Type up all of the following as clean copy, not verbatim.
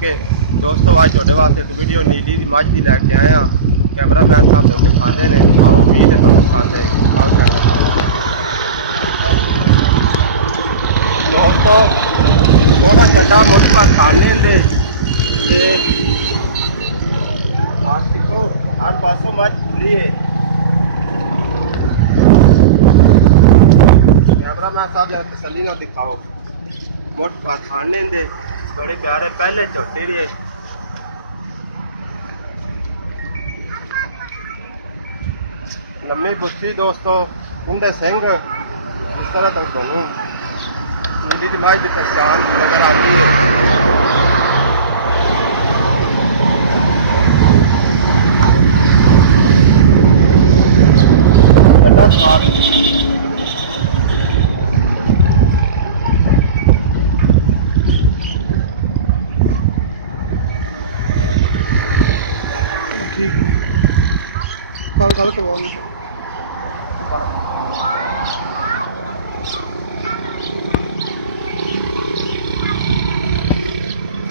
के दोस्तों आज छोटे वास्ते एक वीडियो नीली दी मझ दी लैके आए हैं। कैमरा मैन साहब जो दिखाते हैं उम्मीद है दिखाते दोस्तों थोड़ा जड्डा मोदी पास खा लेंगे हर पासों मझ खुली है। कैमरा मैन साहब जरा तसल्ली ना दिखाओ मोट पास खान लेंगे बड़े प्यारे पहले छोटी रही है। लम्बी गुस्सी दोस्तों कुंडे सिंह इस तरह तक दोनों नीली दिमाग की पहचान नजर आती है।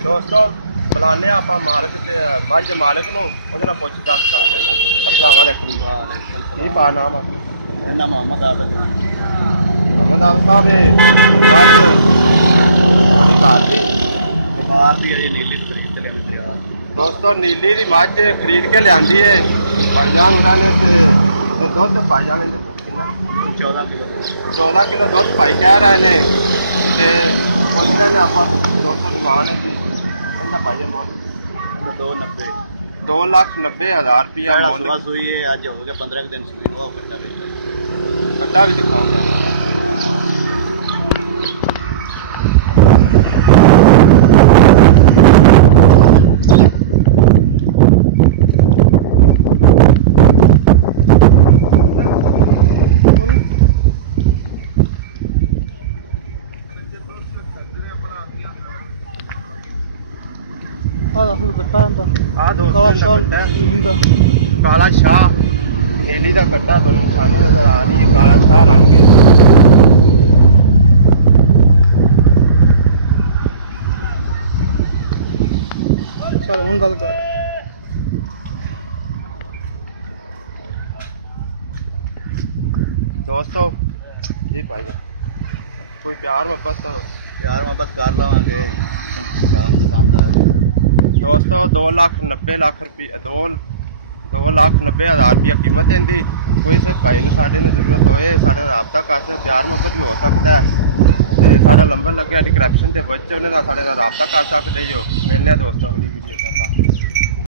दोस्तों बुलाने आप मझ मालिक को पुछ कर नाम दोस्तों नीली की मझ खरीद के लिया है दुध पाई जाने 14 किलो दुध पाई जा रहे हैं। 2,90,000 रुपया बस हुई है। आज हो गया 15 दिन सुई काला शाह नीली का कट्टा तो निशानी नजर आ रही है। काला शाह दोस्तों ये भाई कोई प्यार मोहब्बत कर लवांगे दोस्तों। 2,90,000 रुपये 2,90,000 रुपया कीमत है। कोई से भाई ने साढ़े जरूरत होए साढ़े राबता कर सकते प्यार मुहब्बत हो सकता है। साढ़ा नंबर लगे डिस्क्रिप्शन से बच्चे उन्हें साढ़े राबता कर सकते हो।